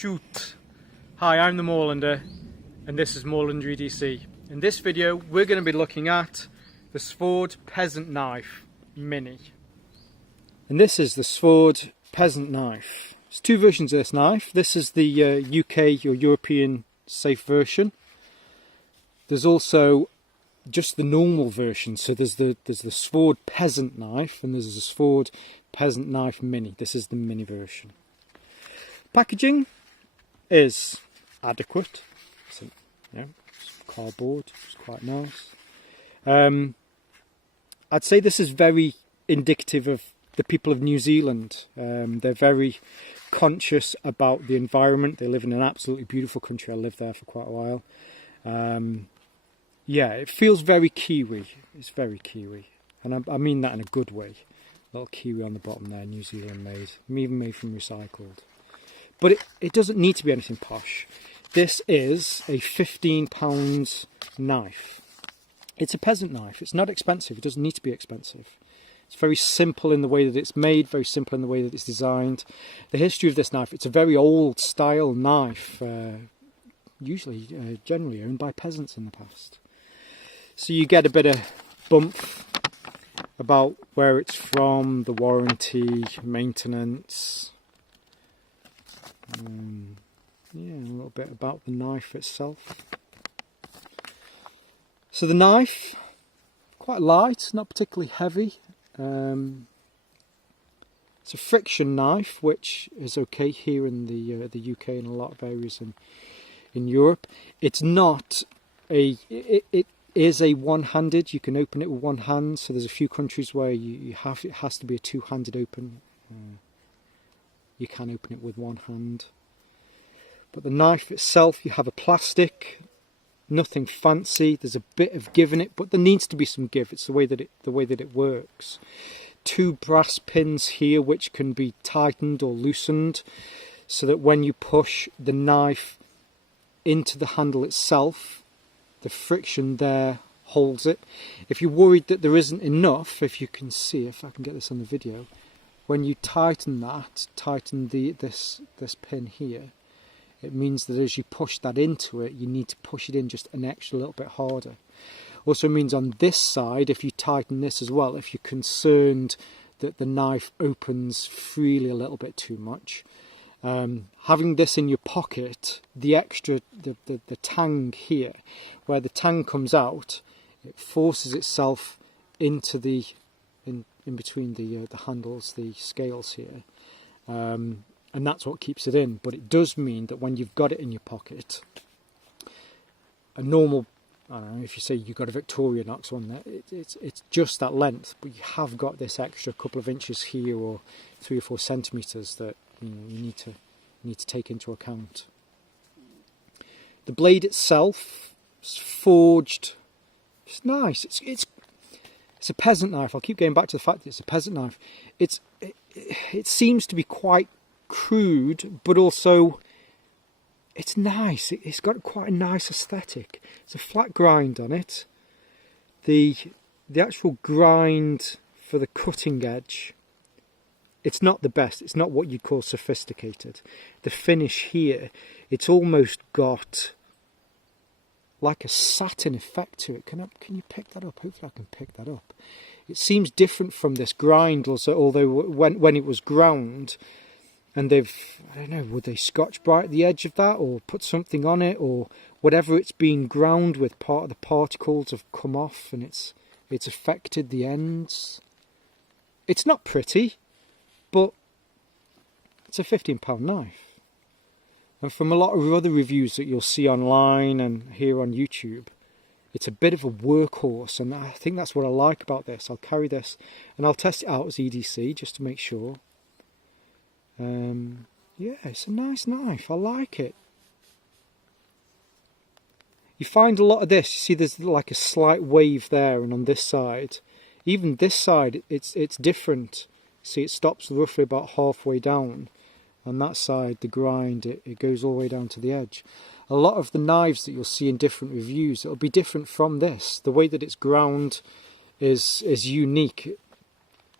Shoot! Hi, I'm the Moorlander and this is Moorlander EDC. In this video we're going to be looking at the Svord Peasant Knife Mini. And this is the Svord Peasant Knife. There's two versions of this knife. This is the UK or European safe version. There's also just the normal version. So there's the Svord Peasant Knife and there's the Svord Peasant Knife Mini. This is the mini version. Packaging is adequate. So, yeah, cardboard. It's quite nice. I'd say this is very indicative of the people of New Zealand. They're very conscious about the environment. They live in an absolutely beautiful country. I lived there for quite a while. Yeah, it feels very Kiwi. It's very Kiwi. And I mean that in a good way. Little Kiwi on the bottom there, New Zealand made. Even made from recycled. But it doesn't need to be anything posh. This is a £15 knife. It's a peasant knife. It's not expensive. It doesn't need to be expensive. It's very simple in the way that it's made, very simple in the way that it's designed. The history of this knife, it's a very old style knife, usually generally owned by peasants in the past. So you get a bit of bump about where it's from, the warranty, maintenance. Yeah, a little bit about the knife itself. So the knife, quite light, not particularly heavy. It's a friction knife, which is okay here in the UK and a lot of areas in Europe. It's not it is a one-handed. You can open it with one hand. So there's a few countries where it has to be a two-handed open. You can open it with one hand. But the knife itself, you have a plastic, nothing fancy. There's a bit of give in it, but there needs to be some give. It's the way that it works. Two brass pins here which can be tightened or loosened so that when you push the knife into the handle itself, the friction there holds it. If you're worried that there isn't enough, if you can see, if I can get this on the video, when you tighten this pin here, it means that as you push that into it, you need to push it in just an extra little bit harder. Also means on this side, if you tighten this as well, if you're concerned that the knife opens freely a little bit too much, having this in your pocket, the tang here, where the tang comes out, it forces itself into in between the handles, the scales here, and that's what keeps it in. But it does mean that when you've got it in your pocket, a normal, I don't know, if you say you've got a Victorinox one there, it's just that length, but you have got this extra couple of inches here, or 3 or 4 centimeters that you need to take into account. The blade itself is forged. It's nice. It's a peasant knife. I'll keep going back to the fact that it's a peasant knife. It seems to be quite crude, but also it's nice. It's got quite a nice aesthetic. It's a flat grind on it. The actual grind for the cutting edge, it's not the best. It's not what you'd call sophisticated. The finish here, it's almost got like a satin effect to it. Can you pick that up? Hopefully I can pick that up. It seems different from this grind also, although when it was ground and I don't know, would they Scotch-Brite the edge of that or put something on it, or whatever it's been ground with, part of the particles have come off and it's affected the ends. It's not pretty, but it's a £15 knife. And from a lot of other reviews that you'll see online and here on YouTube, it's a bit of a workhorse, and I think that's what I like about this. I'll carry this and I'll test it out as EDC just to make sure. Yeah, it's a nice knife. I like it. You find a lot of this. You see there's like a slight wave there, and on this side, even this side, it's different. See, it stops roughly about halfway down. On that side, the grind, it goes all the way down to the edge. A lot of the knives that you'll see in different reviews, it'll be different from this. The way that it's ground is unique.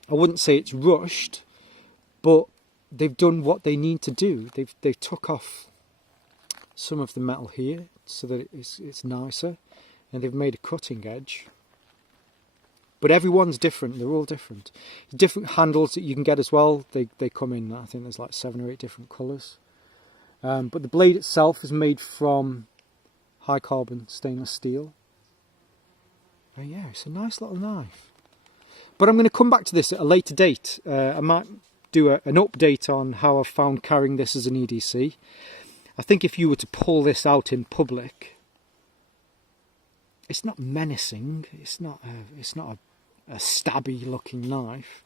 I wouldn't say it's rushed, but they've done what they need to do. They've took off some of the metal here so that it's nicer, and they've made a cutting edge. But everyone's different. They're all different. Different handles that you can get as well. They come in, I think there's like 7 or 8 different colours. But the blade itself is made from high carbon stainless steel. Oh yeah, it's a nice little knife. But I'm going to come back to this at a later date. I might do an update on how I've found carrying this as an EDC. I think if you were to pull this out in public, it's not menacing. It's not a stabby looking knife.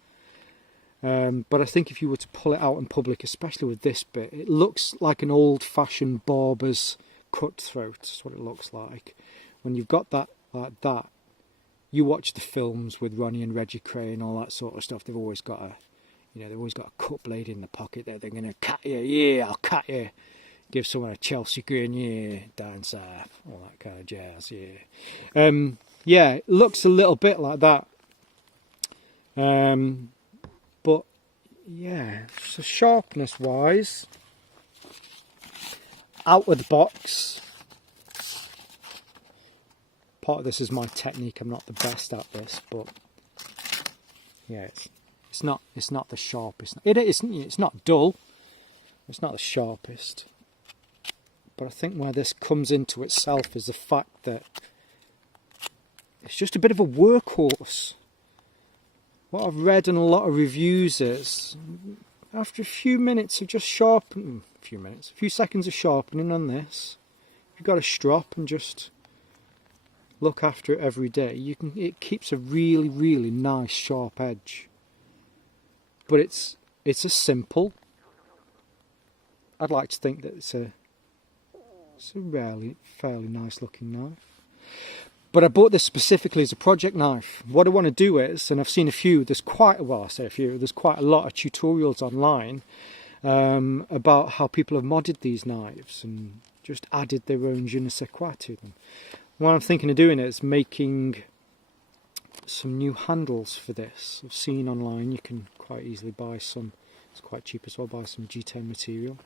But I think if you were to pull it out in public, especially with this bit, it looks like an old-fashioned barber's cutthroat. That's what it looks like. When you've got that like that, you watch the films with Ronnie and Reggie Cray and all that sort of stuff. They've always got a cut blade in the pocket there. They're going to cut you, yeah, I'll cut you. Give someone a Chelsea grin, yeah, down south, all that kind of jazz, yeah. Yeah, it looks a little bit like that. But yeah, so sharpness wise, out of the box, part of this is my technique. I'm not the best at this, but yeah, it's not the sharpest. It's not dull. It's not the sharpest. But I think where this comes into itself is the fact that it's just a bit of a workhorse. What I've read in a lot of reviews is, after a few minutes of just sharpening, a few seconds of sharpening on this, you've got a strop and just look after it every day. It keeps a really, really nice sharp edge. But it's a simple. I'd like to think that it's a fairly nice looking knife. But I bought this specifically as a project knife. What I want to do is, and I've seen a few, there's quite a lot of tutorials online about how people have modded these knives and just added their own je ne sais quoi to them. What I'm thinking of doing is making some new handles for this. I've seen online you can quite easily buy some, it's quite cheap as well, buy some G10 material.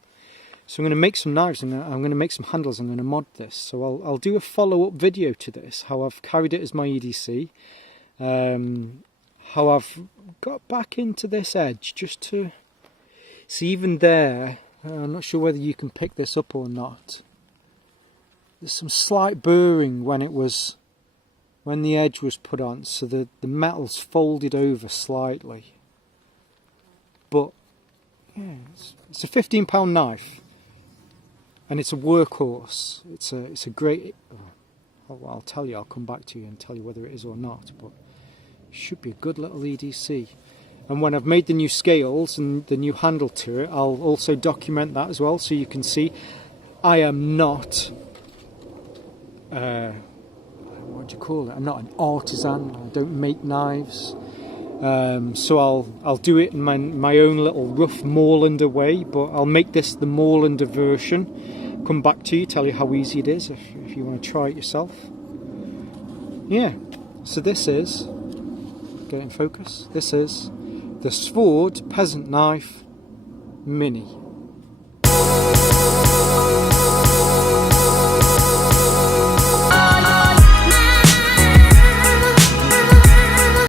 So I'm going to make some knives and I'm going to make some handles. I'm going to mod this. So I'll do a follow-up video to this, how I've carried it as my EDC, how I've got back into this edge just to see. Even there, I'm not sure whether you can pick this up or not. There's some slight burring when the edge was put on, so the metal's folded over slightly. But yeah, it's a £15 knife. And it's a workhorse. It's a great. I'll tell you. I'll come back to you and tell you whether it is or not. But it should be a good little EDC. And when I've made the new scales and the new handle to it, I'll also document that as well, so you can see. I am not. What do you call it? I'm not an artisan. I don't make knives. So I'll do it in my own little rough Moorlander way, but I'll make this the Moorlander version. Come back to you, tell you how easy it is if you want to try it yourself. Yeah, so this is, get it in focus, this is the Svord Peasant Knife Mini.